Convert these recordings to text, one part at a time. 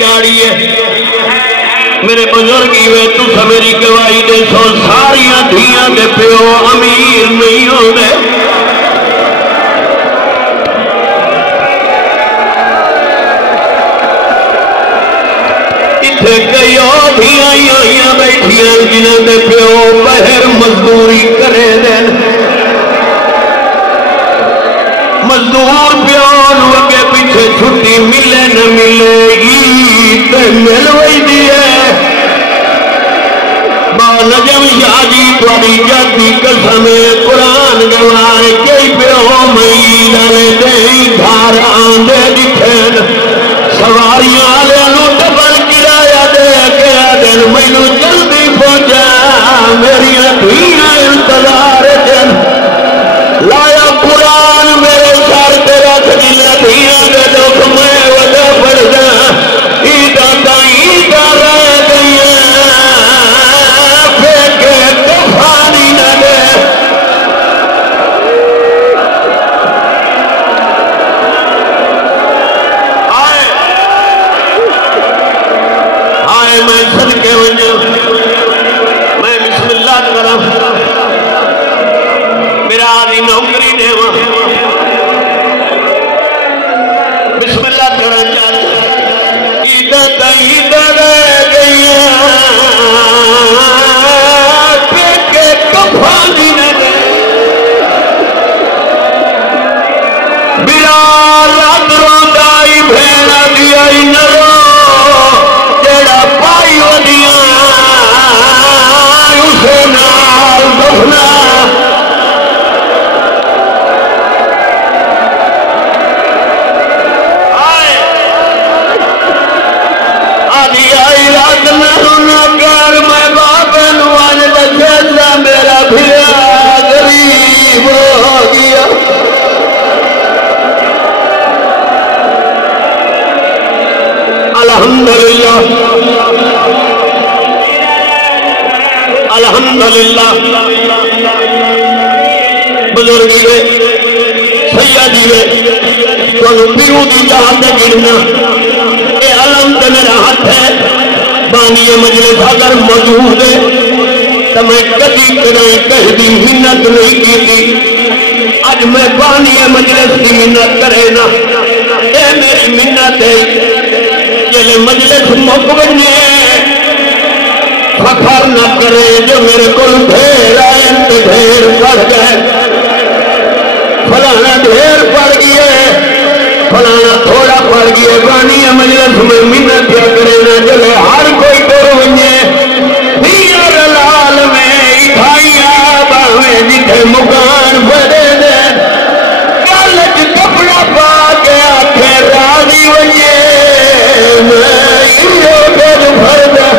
داڑھی ہے میرے بزرگی میں تُسا میری گواہی دے سو ساریاں دھیاں دے پیو امیر نہیں ہو دے اتھے کئی اور دھیاں آئیاں بیٹھیاں جنہاں دے پیو بہر مزدوری کرے دیں مزدور پیون وگے پیچھے چھٹی ملے نہ ملے گی تے مل وئی دی ہے با نجم شادی توڑی جاتی قسم قرآن گوائے کئی پیو مئی ڈالے دیں گھار آندے دکھین سواریاں آلے انو ڈبل کرایہ دے کے دن مینو جلدی پہنچا میری دھیاں انتظار دن لایا قرآن میرے سار پہ رکھ دیا دھیاں دے دکھ میں وجہ پڑھ دا عیدہ تا عیدہ رہ گئی پھیکے کفانی نہ دے آئے میں صدقے ونجو میں بسم اللہ کرم میرا آدھی نوکری دے بسم اللہ کرنا چاہتا عیدہ تا عیدہ رہ گئی پھیکے کفانی نہ دے بلال ادروں دائی بھیڑا دیائی نرو جیڑا پائی ہو دیا اسے نال دفنا میرا بھیا غریب ہو گیا الحمدللہ الحمدللہ بزرگی ہے سیدی ہے تو پیو دی جہاں دے گرنا اے علم تے میرا ہاتھ ہے بانی مجلس اگر موجود ہے تو میں کبھی کدھیں کہہ دی منت نہیں کی تھی آج میں بانی مجلس کی منت کرے نا اے میری منت ہے جلے مجلس مقبنے فخر نہ کرے جو میرے کو ڈھیر آئے تو ڈھیر پڑ گئے فلانا ڈھیر پڑ گئے فلانا تھوڑا پڑ گئے بانی مجلس میں منت کیا کرے نا جلے ہر کوئی کرو ونجے دیر لال میں اٹھائیاں باہیں جتھے مکان بڑے دے کالج کپڑا پا کے آکھے راضی ونجے میں یہ گھر بھر دے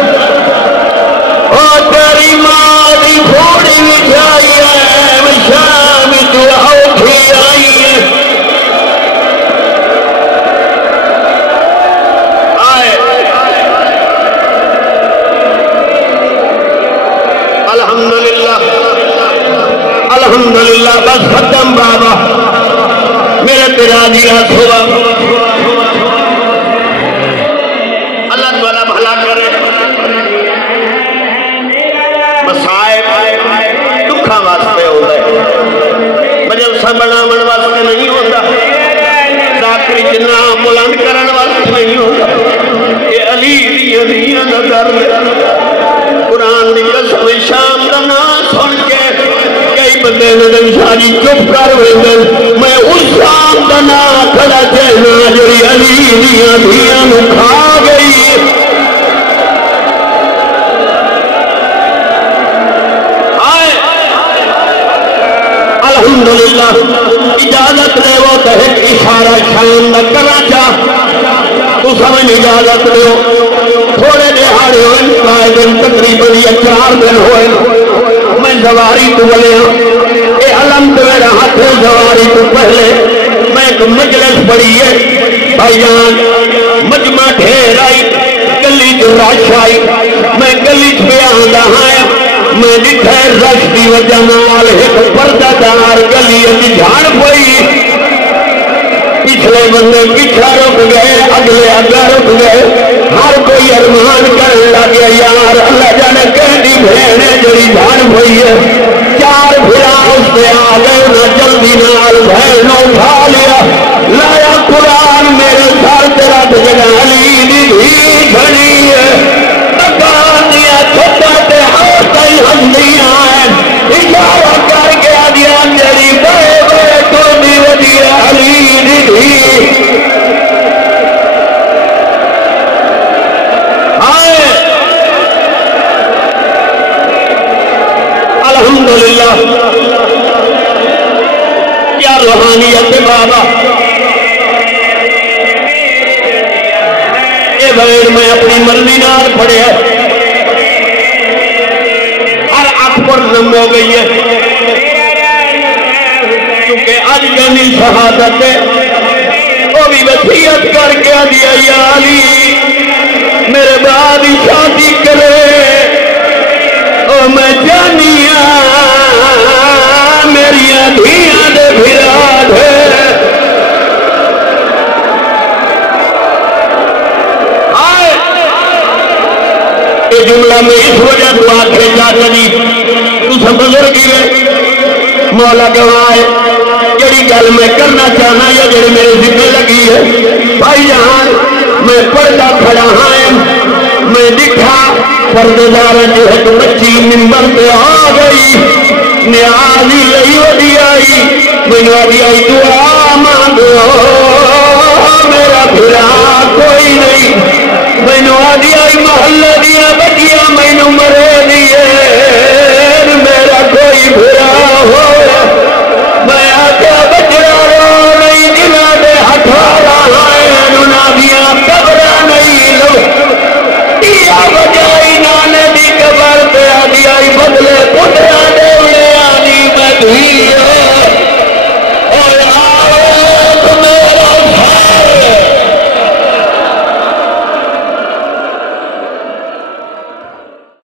اور تیری ماں دی پھوڑی بچھائی ہے شام تو اٹھی آئی ہے الحمدللہ بس ختم بابا میرے تیرا دیا ہوا اللہ تعالیٰ بھلا کرے مسائب دکھاں واسطے ہو گئے مجھے سبنا من واسطے نہیں ہوتا ذاکری جنہ بلند کرن واسطے نہیں ہوتا یہ علی دیا نظر قرآن دی قسم شام دنا سن کے کئی بندے ندم شاہی چپ کر ویندن میں اس شام دنا کھڑا چہنا جوری علی دیا دیا کھا گئی الحمدللہ اجازت دے وہ تو ایک اشارہ شان نہ کرنا چاہ تو سمجھ اجازت دے تھوڑے دہاڑے ہوئے قائدن تقریباً یا 4 دن ہوئے میں زواری تو بلے ہوں اے علم تو میرا ہاتھ ہے زواری تو پہلے میں ایک مجلس پڑی ہے بھائی جان مجمع ڈھیر آئی گلی جو راش آئی میں گلی پہ آندہ آیا میں جتھے رش دی وجہ نال ایک پردہ دار گلی جھاڑ پئی پچھلے بندے پیچھا رک گئے اگلے اگا رک گئے ارمان کرنے لگیا یار اللہ جانے کہنی بھیڑ جڑی جان ہوئی ہے چار بھرا اس پہ آ گئے نہ جلدی نال بھیڑوں اٹھا لیا لایا قرآن میرے سر تیرا جگہ علی دی بھی گھڑی ہے مکان دیا چھتا تے ہاتھ ہی ہندیاں ہیں اشارہ کر کے دیا میری بے بے تو بھی ودیا علی دی بھی الحمدللہ کیا روحانیت بابا یہ بغیر میں اپنی مرضی نال پڑھیا ہر اکھ پر نم ہو گئی ہے کیونکہ اج جانی شہادت ہے وہ بھی وصیت کر کے دیا یا علی میرے بعد شادی کرے میں جانیا میری دھیاں دے بھراد ہے یہ جملہ میں اس وجہ تو آکھے چاچا جی تو سب بزرگی ہے مولا گواہ ہے جڑی گل میں کرنا چاہنا یا جڑی میرے ذمہ لگی ہے بھائی جہاں میں پڑھتا کھڑا ہاں میں دکھا پردیدار جو ہے تو بچی ممبر پہ آ گئی نیازی لئی ودی آئی میں نوادی آئی دعا مانگو میرا بھرا کوئی نہیں میں نوادی آئی محلہ دیا بچیا میں نمرے